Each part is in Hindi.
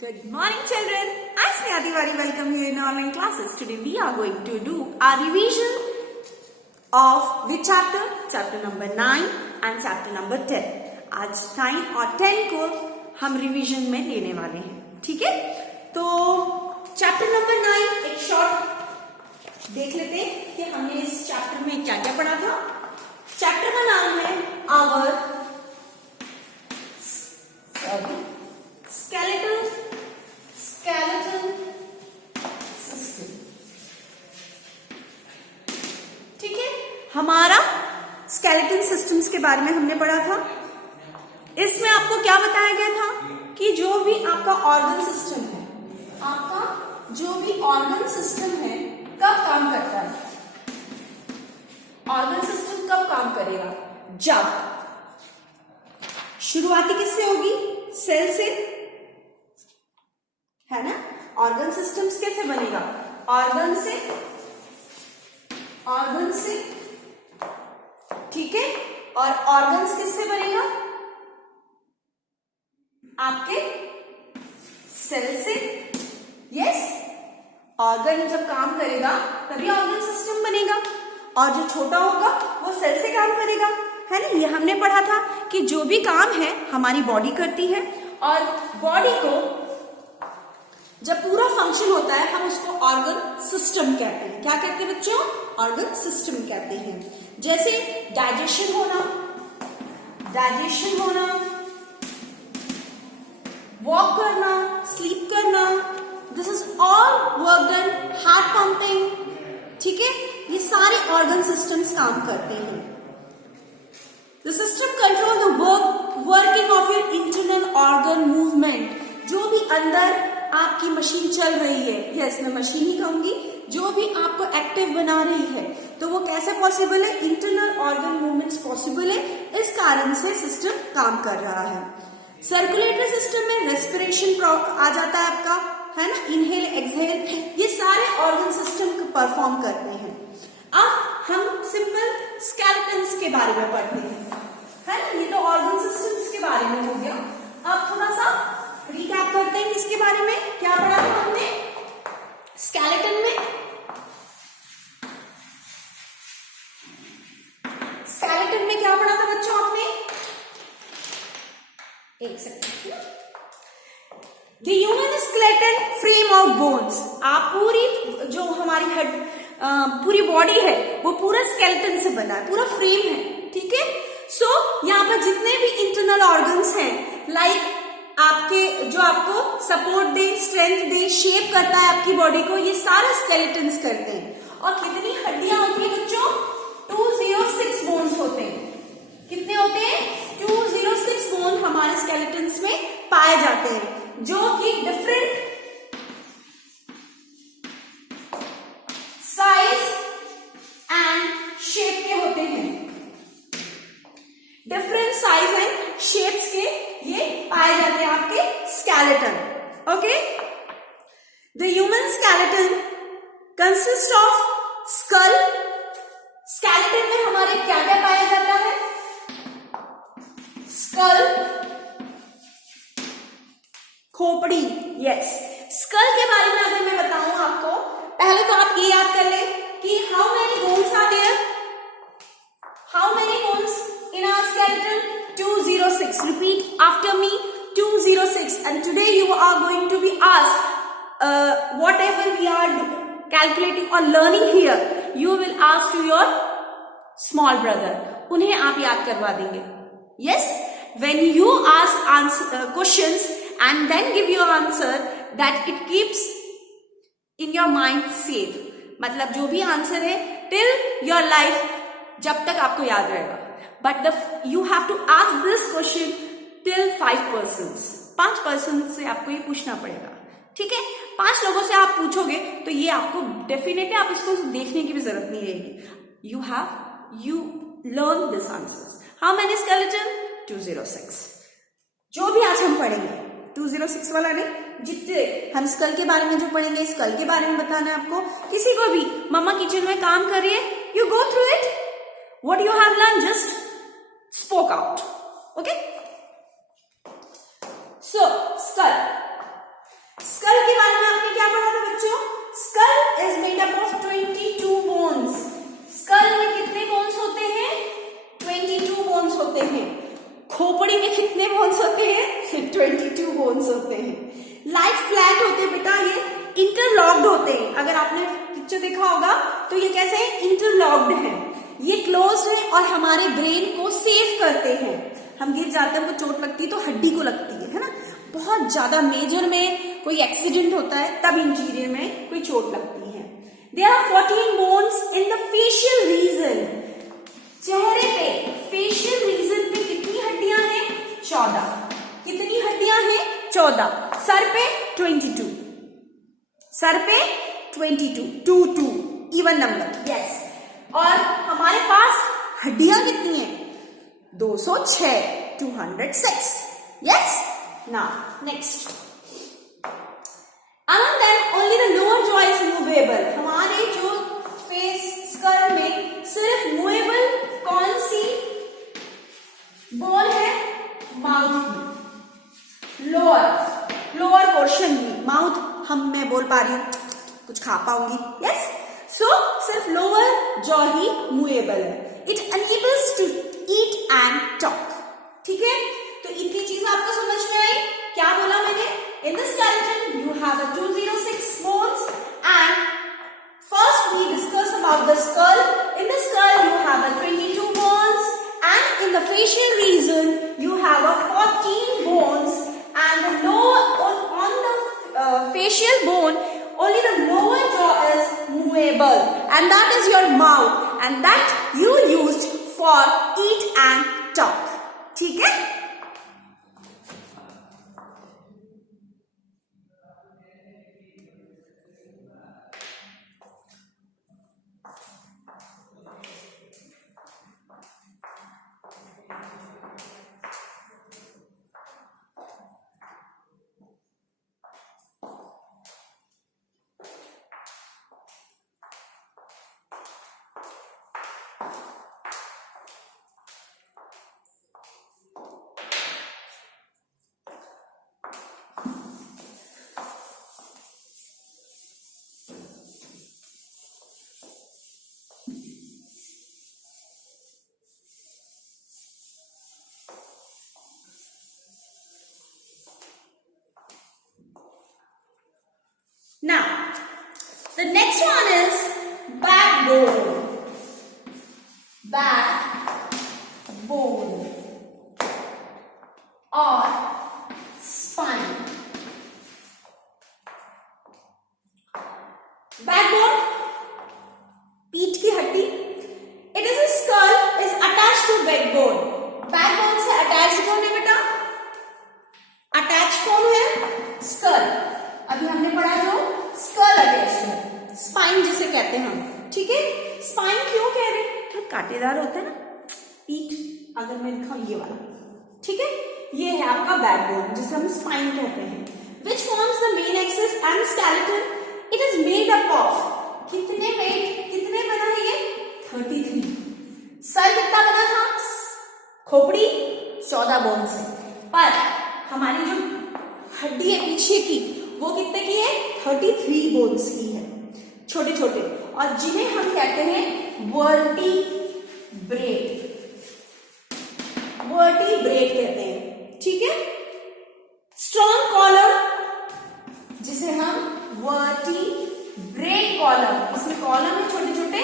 Good morning, children. I'm Sneha Tiwari. Welcome you in online classes. Today we are going to do our revision of which chapter? Chapter number 9 and chapter number 10. आज 9 और 10 को हम रिवीजन में लेने वाले हैं, ठीक है? तो चैप्टर नंबर 9 एक शॉर्ट देख लेते हैं कि हमने इस चैप्टर में क्या क्या पढ़ा था. चैप्टर का नाम है आवर skeleton system. ठीक है, हमारा skeleton systems के बारे में हमने पढ़ा था. इसमें आपको क्या बताया गया था कि जो भी आपका ऑर्गन सिस्टम है, आपका जो भी ऑर्गन सिस्टम है कब काम करता है. ऑर्गन सिस्टम कब काम करेगा? जब शुरुआती किससे होगी? सेल से, है ना. ऑर्गन सिस्टम्स कैसे बनेगा? ऑर्गन से, ठीक है. और ऑर्गन्स किससे बनेगा? आपके सेल से. यस, ऑर्गन जब काम करेगा तभी ऑर्गन सिस्टम बनेगा, और जो छोटा होगा वो सेल से काम करेगा, है ना. ये हमने पढ़ा था कि जो भी काम है हमारी बॉडी करती है, और बॉडी को जब पूरा फंक्शन होता है हम उसको ऑर्गन सिस्टम कहते हैं. क्या कहते हैं बच्चों? ऑर्गन सिस्टम कहते हैं. जैसे डाइजेशन होना, वॉक करना, स्लीप करना, this is all work done. Heart pumping, ठीक है, ये सारे ऑर्गन सिस्टम्स काम करते हैं. The system control the working of your internal organ movement. जो भी अंदर आपकी मशीन चल रही है, यस मैं मशीन ही कहूंगी, जो भी आपको एक्टिव बना रही है, तो वो कैसे पॉसिबल है? इंटरनल ऑर्गन मूवमेंट्स पॉसिबल है. इस कारण से सिस्टम काम कर रहा है. सर्कुलेटरी सिस्टम में रेस्पिरेशन आ जाता है आपका, है ना. इनहेल एक्सहेल, ये सारे ऑर्गन सिस्टम को परफॉर्म करते हैं. अब हम सिंपल स्केलेटन्स के बारे में पढ़ते हैं, है ना. ये तो ऑर्गन सिस्टम्स के बारे में हो गया. अब थोड़ा सा रिकैप करते हैं किसके बारे में क्या पढ़ा था हमने स्केलेटन में. स्केलेटन में क्या पढ़ा था बच्चों आपने? एक second. The human skeleton frame of bones. आप पूरी जो हमारी हेड पूरी बॉडी है वो पूरा स्केलेटन से बना है, पूरा फ्रेम है, ठीक है. सो यहाँ पर जितने भी इंटरनल ऑर्गन्स हैं, लाइक आपके जो आपको सपोर्ट दे, स्ट्रेंथ दे, शेप करता है आपकी बॉडी को, ये सारे स्केलेटन्स करते हैं. और कितनी हड्डियां होती है बच्चों? 206 बोन्स होते हैं. कितने होते हैं? 206 बोन हमारे स्केलेटन्स में पाए जाते हैं, जो कि डिफरेंट साइज एंड शेप के होते हैं. डिफरेंट साइज एंड शेप्स के ये पाए जाते हैं आपके skeleton. Okay. The human skeleton consist of skull. Skeleton में हमारे क्या क्या पाया जाता है? स्कल, खोपड़ी. यस, स्कल के बारे में अगर मैं बताऊं आपको, पहले तो आप ये याद कर ले कि how many bones are there? How many बोन्स in our skeleton? 206. Repeat after me. 206. And today you are going to be asked whatever we are calculating or learning here, you will ask to your small brother. उन्हें आप याद करवा देंगे. Yes, when you ask questions and then give your answer, that it keeps in your mind safe. मतलब जो भी आंसर है till your life, जब तक आपको याद रहेगा. But you have to ask this question till 5 persons. 5 person से आपको ये पूछना पड़ेगा, ठीक है. 5 लोगों से आप पूछोगे तो ये आपको डेफिनेटली आप इसको देखने की भी जरूरत नहीं रहेगी. You learn this answers. How many skeleton? 206. जो भी आज हम पढ़ेंगे 206 वाला नहीं, जितने हम स्कल के बारे में जो पढ़ेंगे, स्कल के बारे में बताना है आपको. किसी को भी मम्मा किचन में काम कर रही है, you go through it. What you have learned, just spoke out. Okay. So skull. 22 bones होते हैं। लाइक फ्लैट होते हैं बेटा, ये इंटरलॉक्ड होते हैं। अगर आपने पिक्चर देखा होगा तो ये कैसे है, इंटरलॉक्ड है, ये क्लोज है और हमारे ब्रेन को सेव करते हैं। हम गिर जाते हैं, हमको चोट लगती है तो हड्डी को लगती है ना, बहुत ज्यादा मेजर में कोई एक्सीडेंट होता है तब इंटीरियर में कोई चोट लगती है। There are 14 bones in the facial region. चेहरे पे, फेशियल रीजन पे कितनी हड्डियां हैं? 14। कितनी हड्डियां हैं? 14। सर पे 22, सर पे 22, 2 इवन नंबर, यस। और हमारे पास हड्डियां कितनी हैं? 206, 206, yes. Now next, among them only the lower jaw is movable। हमारे जो फेस स्कल में सिर्फ मूवेबल कौन सी बोन है? माउथ की, लोअर पोर्शन की। माउथ मैं बोल पा रही हूं, कुछ खा पाऊंगी, यस। सो सिर्फ लोअर जॉ ही मूवेबल है। It enables to eat and talk। ठीक है, तो इतनी चीज आपको समझ में आई? क्या बोला मैंने? In the skeleton you have a 206 bones, and first we discuss about the skull. In the skull you have a 22 bones, and in the facial region you have a 14 bones, and the on the facial bone only the lower jaw is movable, and that is your mouth, and that you used for eat and talk। ठीक है? Now, the next one is backbone. Backbone or spine. Backbone, पीठ की हड्डी. It is a skull is attached to backbone. Backbone से attached कौन है बेटा? Attached कौन है? Skull. अभी हमने पढ़ा जो स्कल अटैच्ड है, स्पाइन जिसे कहते हैं हम। ठीक है, स्पाइन क्यों कह रहे हैं? तो कांटेदार होता है ना पीठ, अगर मैं दिखाऊं ये वाला, ठीक है, ये है आपका बैकबोन जिसे हम स्पाइन कहते हैं। Which forms the main axis and skeleton. It is made up of कितने बना है ये? 33। सर कितना बना था? खोपड़ी 14 बोन से, पर हमारी जो हड्डी है पीछे की वो कितने की है? 33 बोन्स की है, छोटे छोटे, और जिन्हें हम कहते हैं वर्टिब्रेट कहते हैं। ठीक है, स्ट्रॉन्ग कॉलम जिसे हम वर्टिब्रेट कॉलम, इसमें कॉलम है छोटे छोटे,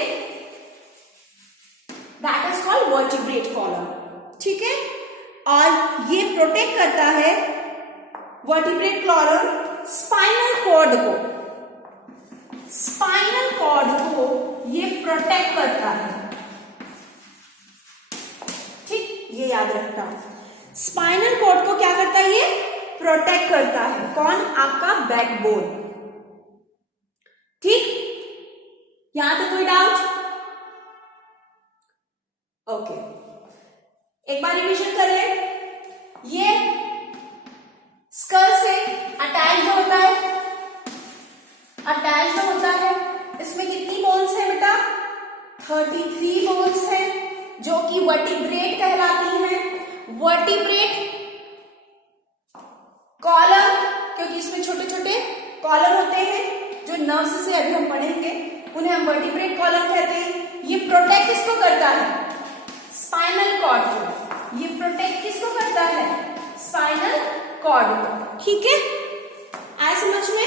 that is called vertebrate column. ठीक है, और ये प्रोटेक्ट करता है वर्टिब्रेट कॉलम स्पाइनल कॉर्ड को ये प्रोटेक्ट करता है। ठीक, ये याद रखना, स्पाइनल कॉर्ड को क्या करता है? ये प्रोटेक्ट करता है। कौन? आपका बैकबोन। ठीक, यहां तक कोई डाउट? ओके, एक बार रिवीजन कर ले। ये स्कल से अटैच्ड होता है, इसमें कितनी बोन्स है बेटा? 33 बोन्स है, जो कि वर्टिब्रेट कहलाती हैं। वर्टिब्रेट कॉलम, क्योंकि इसमें छोटे छोटे कॉलम होते हैं जो नर्व्स से अभी हम पढ़ेंगे, उन्हें हम वर्टिब्रेट कॉलम कहते हैं। ये प्रोटेक्ट किसको करता है? स्पाइनल कॉर्ड को। ये प्रोटेक्ट किसको करता है? स्पाइनल कॉर्ड को। ठीक है, आए समझ में?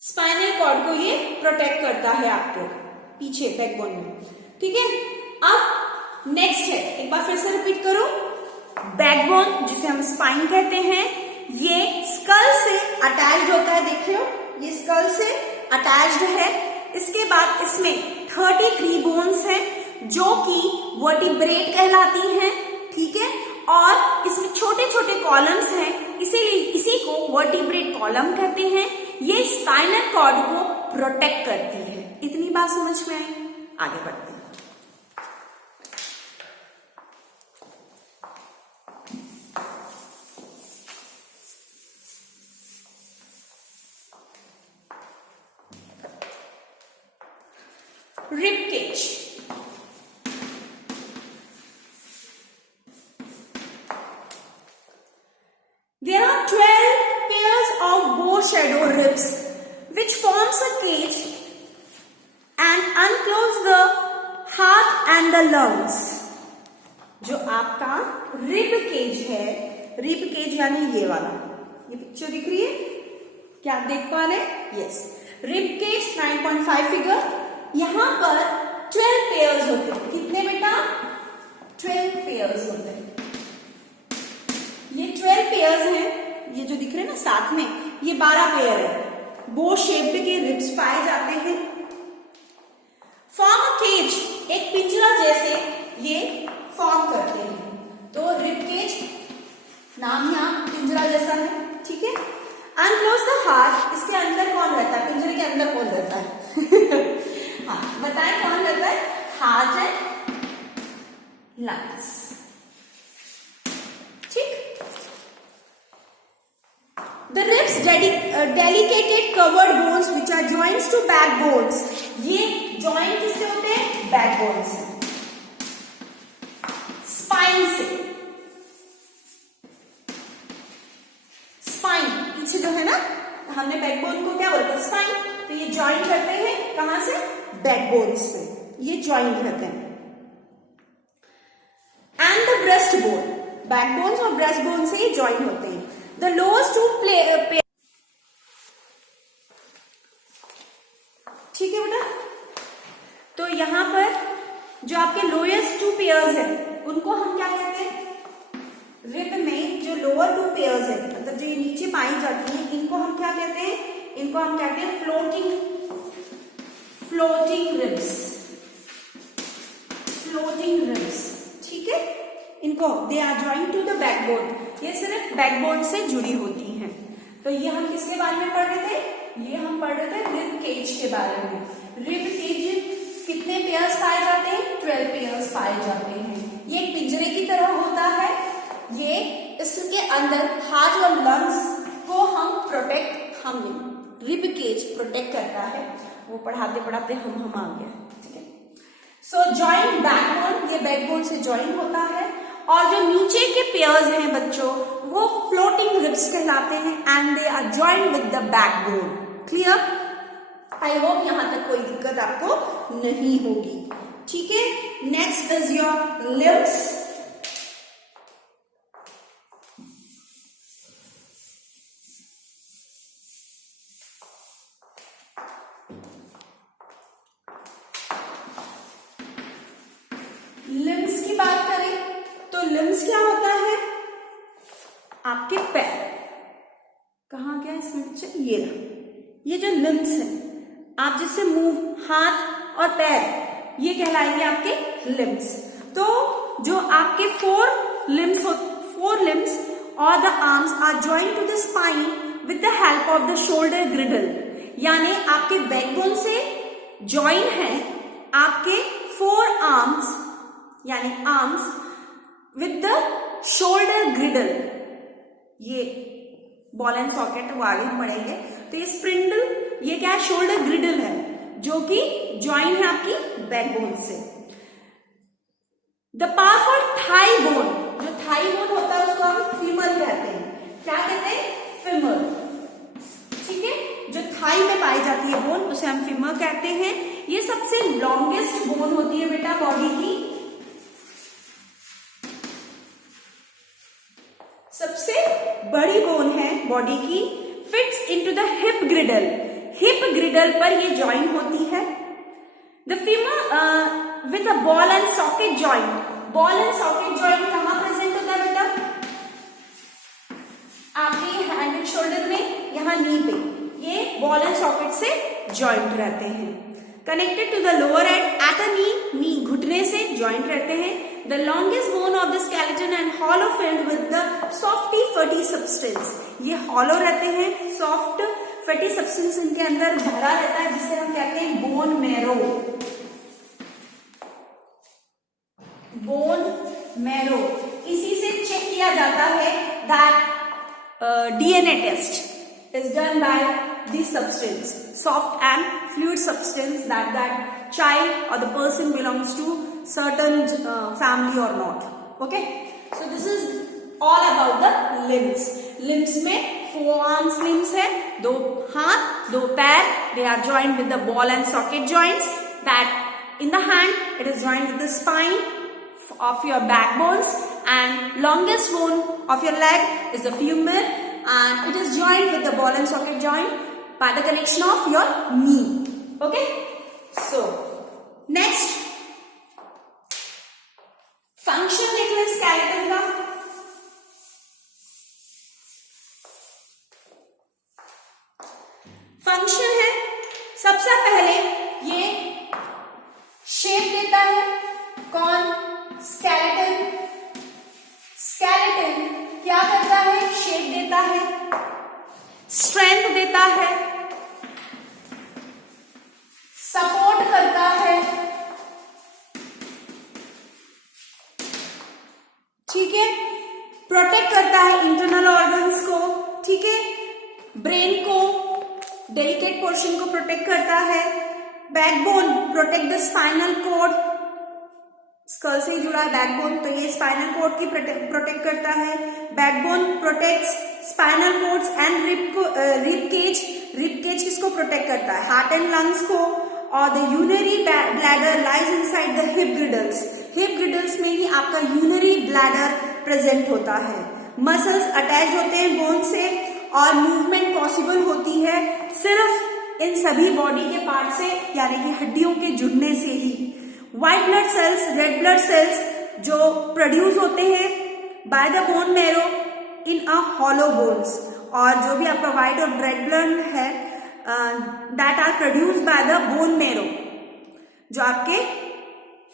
स्पाइनल कॉर्ड को ये प्रोटेक्ट करता है आपके पीछे बैकबोन में। ठीक है, अब नेक्स्ट है, एक बार फिर से रिपीट करो। बैकबोन जिसे हम स्पाइन कहते हैं, ये स्कल से अटैच्ड होता है। देख रहे हो, ये स्कल से अटैच्ड है। इसके बाद इसमें 33 बोन्स हैं जो कि वर्टिब्रेट कहलाती हैं। ठीक है, और इसमें छोटे छोटे कॉलम्स हैं, इसीलिए इसी को वर्टिब्रेट कॉलम कहते हैं। ये स्पाइनल कॉर्ड को प्रोटेक्ट करती है। इतनी बात समझ में आई? आगे बढ़ते हैं। Rib cage. There are 12 pairs of bow shadow ribs which forms a cage and enclose the heart and the lungs. जो आपका रिब केज है, रिब केज यानी ये वाला, ये पिक्चर दिख रही है, क्या आप देख पा रहे हैं? Yes, rib cage 9.5 figure. यहां पर 12 पेयर्स होते हैं। कितने बेटा? 12 पेयर्स होते हैं। ये 12 पेयर्स हैं, ये जो दिख रहे हैं ना साथ में, ये 12 पेयर है। बो शेप्ड के रिब्स पाए जाते हैं। फॉर्म अ केज, एक पिंजरा जैसे ये फॉर्म करते हैं। तो रिब केज नाम यहाँ पिंजरा जैसा है। ठीक है, अनक्लोज द हार्ट, इसके अंदर कौन रहता है? पिंजरे के अंदर कौन रहता है? हाँ, बताएं कौन रहता है? Heart and lungs. ठीक, the ribs delicated covered bones which are joints to back bones. ये जॉइंट किससे होते हैं? बैक बोन से, स्पाइन से। स्पाइन पीछे जो है ना, हमने बैकबोन को क्या बोलते हैं? स्पाइन। तो ये ज्वाइन करते हैं कहां से? बैकबोन से, ये ज्वाइन करते हैं। And the breast bone, backbone और ब्रेस्ट बोन से ये ज्वाइन होते हैं। द लोएस्ट टू पेयर, ठीक है बेटा। तो यहां पर जो आपके लोएस्ट 2 पेयर्स है उनको हम क्या कहते हैं? रिब में जो लोअर 2 पेयर्स है, मतलब जो ये नीचे पाई जाती है, इनको हम क्या कहते हैं? इनको हम कहते हैं फ्लोटिंग रिब्स। फ्लोटिंग रिब्स, ठीक है। इनको they are joined to the backbone, ये सिर्फ बैकबोन से जुड़ी होती हैं। तो ये हम किसके बारे में पढ़ रहे थे? ये हम पढ़ रहे थे रिब केज के बारे में। रिब केज कितने पेयर्स पाए जाते हैं? 12 पेयर्स पाए जाते हैं। ये एक पिंजरे की तरह होता है। ये इसके अंदर हार्ट और लंग्स को हम रिब केज प्रोटेक्ट करता है। वो पढ़ाते पढ़ाते हम आ गया, ठीक है। सो जॉइंट बैकबोन, ये बैकबोन से जॉइंट होता है। और जो नीचे के पेयर्स हैं बच्चों, वो फ्लोटिंग रिब्स कहलाते हैं and they are joint with the backbone. Clear? I hope यहां तक कोई दिक्कत आपको नहीं होगी, ठीक है। Next is your limbs. Limbs की बात करें तो लिम्स क्या होता है? आपके पैर। कहाँ गया इसमें बच्चे? ये रहा। ये जो लिम्स है, आप जिससे मुंह, हाथ और पैर, ये कहलाएंगे आपके लिम्स। तो जो आपके 4 लिम्स और the arms are joint to the spine with the help of the shoulder girdle, यानी आपके बैकबोन से जॉइन है आपके 4 आर्म्स, यानी आर्म्स विद द शोल्डर ग्रिडल। ये बॉल एंड सॉकेट वो आगे हम पढ़ेंगे। तो ये स्प्रिंडल, ये क्या है? शोल्डर ग्रिडल है जो कि ज्वाइन है आपकी बैकबोन से। द पावरफुल थाई बोन, जो थाई बोन होता है उसको हम फीमर कहते हैं। क्या कहते हैं? फीमर, ठीक है। जो थाई में पाई जाती है बोन, उसे हम फीमर कहते हैं। ये सबसे लॉन्गेस्ट बोन होती है बेटा बॉडी की। सबसे बड़ी बोन है बॉडी की, fits into the hip ग्रिडल, hip ग्रिडल पर ये ज्वाइन होती है। The femur with a ball and socket joint, ball and socket joint कहां प्रेजेंट होता है बेटा? आपके हैंड एंड शोल्डर में, यहाँ नी पे, ये बॉल एंड सॉकेट से ज्वाइंट रहते हैं। Connected to the lower end at a knee, knee घुटने से ज्वाइंट रहते हैं। The longest bone of the skeleton and hollow filled with the softy fatty substance, ये hollow रहते हैं, soft fatty substance इनके अंदर भरा रहता है, जिसे हम कहते हैं bone marrow, bone marrow। इसी से चेक किया जाता है that DNA test is done by this substance, soft and fluid substance, that child or the person belongs to certain family or not. Okay, so this is all about the limbs. Limbs में forearms limbs है, दो हाथ दो पैर, they are joined with the ball and socket joints. That in the hand it is joined with the spine of your backbones, and longest bone of your leg is the femur, and it is joined with the ball and socket joint by the connection of your knee. Okay, so next function देख लें स्केलेटन का। फंक्शन है, सबसे पहले ये शेप देता है, कौन? स्केलेटन। स्केलेटन क्या करता है? शेप देता है, स्ट्रेंथ देता है, सपोर्ट करता है, ठीक है, प्रोटेक्ट करता है इंटरनल ऑर्गन्स को, ठीक है, ब्रेन को, डेलिकेट पोर्शन को प्रोटेक्ट करता है। Backbone protect the spinal cord, skull से जुड़ा है बैकबोन, तो ये स्पाइनल कॉर्ड की प्रोटेक्ट करता है। Backbone protects spinal cords and rib cage, rib cage किसको प्रोटेक्ट करता है? हार्ट एंड लंग्स को। और the urinary bladder lies inside the hip girdles, hip girdles में ही आपका यूरिनरी ब्लैडर प्रेजेंट होता है। मसल्स अटैच होते हैं बोन से, और मूवमेंट पॉसिबल होती है सिर्फ इन सभी बॉडी के पार्ट से, यानी कि हड्डियों के जुड़ने से ही। White blood cells, red blood cells जो प्रोड्यूस होते हैं by the bone marrow in a hollow bones, और जो भी आपका व्हाइट और रेड ब्लड है that are produce by the bone marrow, जो आपके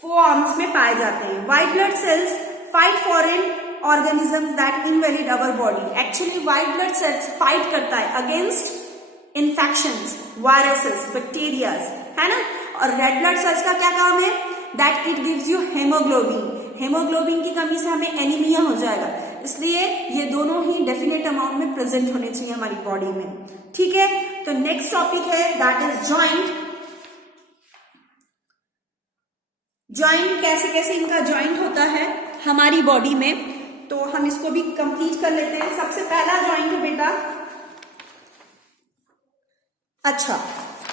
फोरआर्म्स में पाए जाते हैं। White blood cells fight foreign organisms that invalid our body, actually white blood cells fight करता है अगेंस्ट इन्फेक्शंस, वायरसेस, बैक्टीरियाज, है ना। और रेड ब्लड सेल्स का क्या काम है? That it gives you haemoglobin, haemoglobin की कमी से हमें एनीमिया हो जाएगा, इसलिए ये दोनों ही डेफिनेट अमाउंट में प्रेजेंट होने चाहिए हमारी बॉडी में, ठीक है। तो नेक्स्ट टॉपिक है दैट इज जॉइंट। जॉइंट कैसे कैसे इनका जॉइंट होता है हमारी बॉडी में, तो हम इसको भी कंप्लीट कर लेते हैं। सबसे पहला जॉइंट है बेटा, अच्छा,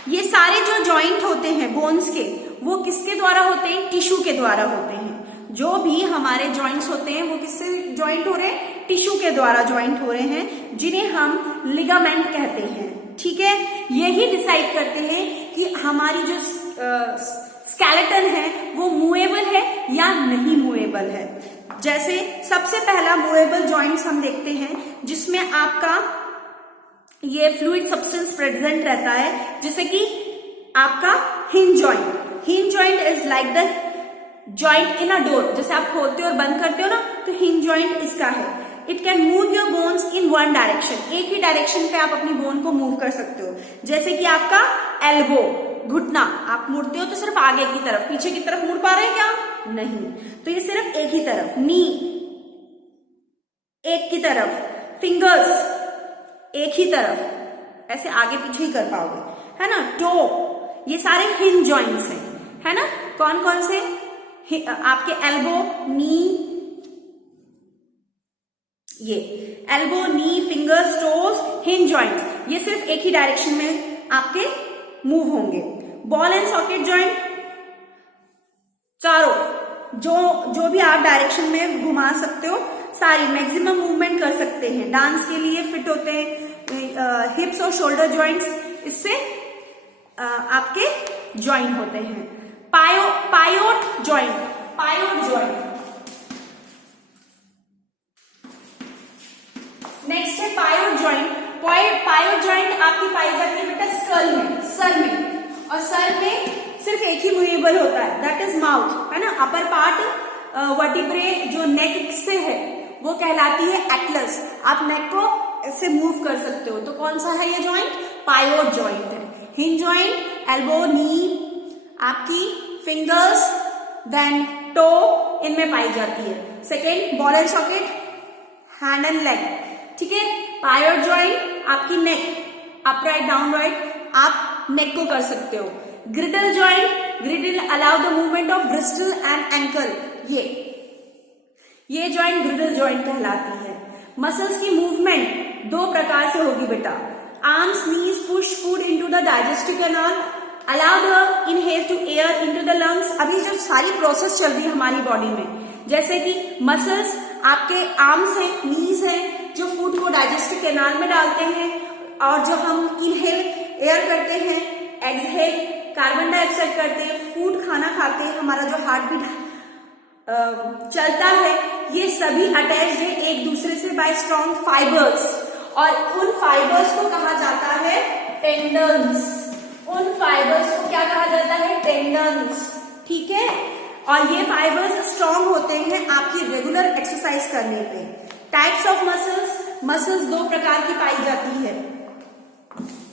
ये सारे जो जॉइंट होते हैं बोन्स के, वो किसके द्वारा होते हैं? टिश्यू के द्वारा होते हैं। जो भी हमारे जॉइंट्स होते हैं वो किससे जॉइंट हो रहे हैं? टिश्यू के द्वारा जॉइंट हो रहे हैं, जिन्हें हम लिगामेंट कहते हैं, ठीक है। यही डिसाइड करते हैं कि हमारी जो स्केलेटन है वो मूवेबल है या नहीं मूवेबल है। जैसे सबसे पहला मूवेबल जॉइंट्स हम देखते हैं, जिसमें आपका ये फ्लूइड सब्सटेंस प्रेजेंट रहता है, जैसे कि आपका hinge joint. Hinge joint is like the joint in a door, जैसे आप खोलते हो और बंद करते हो ना, तो हिंज जॉइंट इसका है। It can move your bones in one direction, एक ही डायरेक्शन पे आप अपनी बोन को मूव कर सकते हो। जैसे कि आपका एल्बो, घुटना, आप मुड़ते हो तो सिर्फ आगे की तरफ, पीछे की तरफ मुड़ पा रहे हैं क्या? नहीं, तो ये सिर्फ एक ही तरफ। नी एक की तरफ, फिंगर्स एक ही तरफ, ऐसे आगे पीछे ही कर पाओगे, है ना। टो, ये सारे हिंज जॉइंट्स हैं, है ना। कौन कौन से? आपके एल्बो, नी, ये एल्बो, नी, फिंगर्स, टोज, हिंज जॉइंट्स, ये सिर्फ एक ही डायरेक्शन में आपके मूव होंगे। बॉल एंड सॉकेट जॉइंट चारों, जो भी आप डायरेक्शन में घुमा सकते हो, सारी मैक्सिमम मूवमेंट कर सकते हैं, डांस के लिए फिट होते हैं। हिप्स और शोल्डर जॉइंट्स इससे आपके ज्वाइन होते हैं। पायोट जॉइंट, पायोट जॉइंट। नेक्स्ट है पायोट जॉइंट। पायोट जॉइंट आपकी पाई जाती है बेटा स्कल में, सर में, और सर में सिर्फ एक ही मूवेबल होता है, दैट इज माउथ, है ना। अपर पार्ट वर्टिब्रे जो नेक से है वो कहलाती है एटलस। आप नेक को ऐसे मूव कर सकते हो, तो कौन सा है ये जॉइंट? पायोट जॉइंट है। हिंज जॉइंट, एल्बो, नी, आपकी फिंगर्स, देन टो, इनमें पाई जाती है। Second, ball and socket, hand and leg, ठीक है। पायोट जॉइंट आपकी नेक, अपराइट डाउनराइट, आप नेक को कर सकते हो। ग्रिडल joint, ग्रिडल allow the movement of Bristol and ankle, ये जॉइंट ग्रिडल जॉइंट कहलाती है। मसल्स की मूवमेंट दो प्रकार से होगी बेटा। Arms, knees push food into the digestive canal, allow the inhale to air into the lungs. अभी जो सारी प्रोसेस चल रही है हमारी बॉडी में, जैसे कि मसल्स आपके आर्म्स हैं, नीज हैं, जो फूड को डाइजेस्टिव कैनाल में डालते हैं, और जो हम इनहेल एयर करते हैं, एक्सहेल कार्बन डाइऑक्साइड करते हैं, फूड खाना खाते हैं, हमारा जो हार्ट बीट चलता है, ये सभी अटैच्ड है एक दूसरे से बाय स्ट्रॉन्ग फाइबर्स, और उन फाइबर्स को कहा जाता है टेंडन्स। उन फाइबर्स को क्या कहा जाता है? टेंडन्स, ठीक है। और ये फाइबर्स स्ट्रॉन्ग होते हैं आपकी रेगुलर एक्सरसाइज करने पे। टाइप्स ऑफ मसल्स, मसल्स दो प्रकार की पाई जाती है,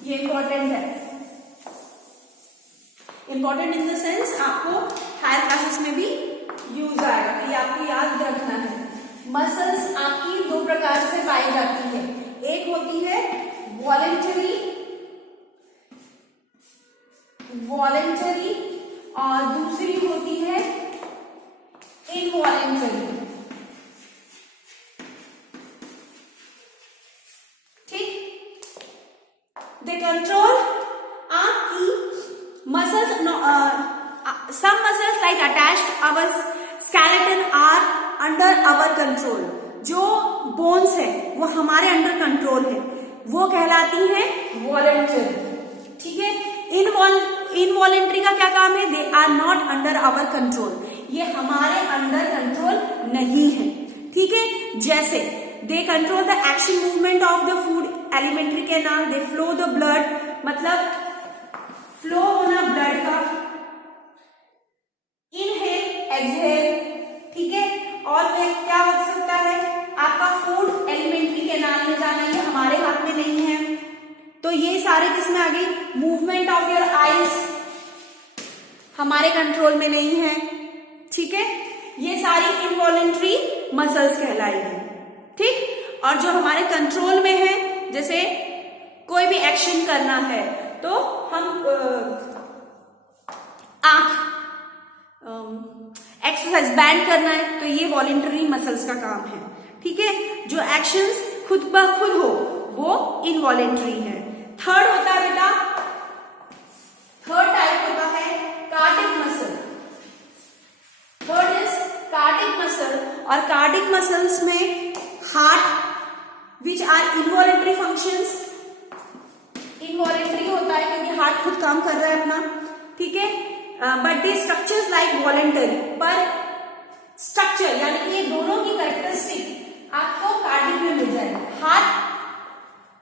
ये इंपॉर्टेंट है। इंपॉर्टेंट इन द सेंस आपको हायर क्लासेस में भी यूज आएगा, ये आपको याद रखना है। मसल्स आपकी दो प्रकार से पाई जाती है, एक होती है वॉलेंटरी और दूसरी होती है इनवॉलेंटरी, ठीक। दे कंट्रोल आपकी muscles, some muscles like attached our skeleton are under our control। जो बोन्स है वो हमारे अंडर कंट्रोल है, वो कहलाती है वॉलेंटरी, ठीक है। इनवॉलेंटरी का क्या काम है? They are not under our control, ये हमारे अंडर कंट्रोल नहीं है, ठीक है। जैसे they control the action movement of the food elementary canal, they flow the blood, मतलब फ्लो होना ब्लड का, इनहेल एक्सहेल, ठीक है। और क्या हो सकता है? आपका फूड एलिमेंट्री कैनाल में जाना, ये हमारे हाथ में नहीं है, तो ये सारे किसमें आ गई? मूवमेंट ऑफ योर आईज हमारे कंट्रोल में नहीं है, ठीक है। ये सारी इनवॉलेंट्री मसल्स कहलाएगी, ठीक। और जो हमारे कंट्रोल में है, जैसे कोई भी एक्शन करना है तो हम एक्सरसाइज बैंड करना है, तो ये वॉलेंटरी मसल्स का काम है, ठीक है। जो एक्शंस खुद ब खुद हो वो इनवॉलेंटरी है। थर्ड होता है बेटा, थर्ड टाइप होता है cardiac muscle. Third is cardiac muscle, और कार्डिक मसल्स में heart which are involuntary functions, involuntary होता है क्योंकि हार्ट खुद काम कर रहा है अपना, ठीक है। But they structures like voluntary, पर स्ट्रक्चर यानी कि ये दोनों की कैरेक्टरिस्टिक आपको कार्डिक में मिल जाएगा। हार्ट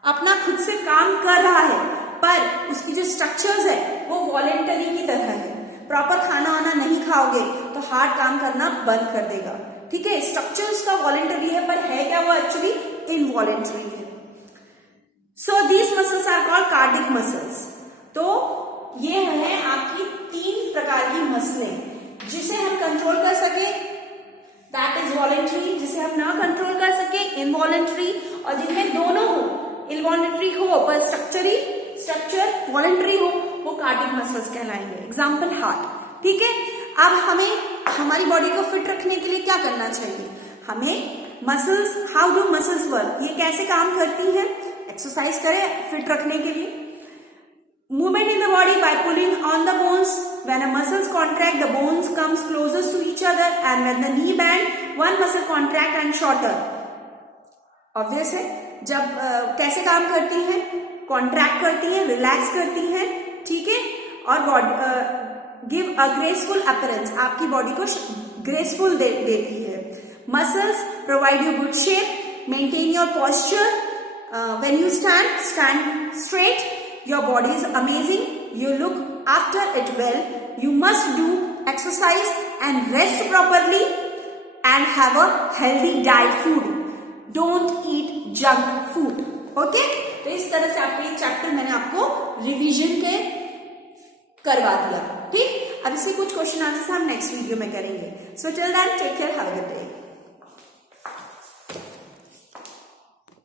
अपना खुद से काम कर रहा है, पर उसकी जो स्ट्रक्चर्स है वो वॉलेंटरी की तरह है। प्रॉपर खाना वाना नहीं खाओगे तो हार्ट काम करना बंद कर देगा, ठीक है। स्ट्रक्चर्स का वॉलेंटरी है, पर है क्या वो एक्चुअली इनवॉलेंटरी है। So these muscles are called cardiac muscles. तो ये है आपकी तीन प्रकार की मसलें, जिसे हम कंट्रोल कर सके दैट इज वॉलेंटरी, जिसे हम ना कंट्रोल कर सके इनवॉलेंटरी, और जिनमें दोनों हो, इनवॉलेंटरी हो पर स्ट्रक्चर वॉलेंटरी हो, वो कार्डिक मसल्स कहलाएंगे। एग्जाम्पल हार्ट, ठीक है। अब हमें हमारी बॉडी को फिट रखने के लिए क्या करना चाहिए? हमें muscles, how do muscles work, ये कैसे काम करती हैं? एक्सरसाइज करें फिट रखने के लिए। Movement in the body by pulling on the bones. When a muscles contract, the bones comes closer to each other, and when the knee bend, one muscle contract and shorter. Obvious है। जब कैसे काम करती हैं, कॉन्ट्रैक्ट करती हैं, रिलैक्स करती हैं, ठीक है, और body give a graceful appearance, आपकी बॉडी को ग्रेसफुल देती है। Muscles provide you good shape, maintain your posture, when you stand straight, your body is amazing, you look after it well, you must do exercise and rest properly and have a healthy diet food, don't eat junk food, okay? तो इस तरह से आपके ये चैप्टर मैंने आपको रिवीजन के करवा दिया, ठीक। अब इससे कुछ क्वेश्चन आंसर्स हम नेक्स्ट वीडियो में करेंगे। So till then take care, have a good day.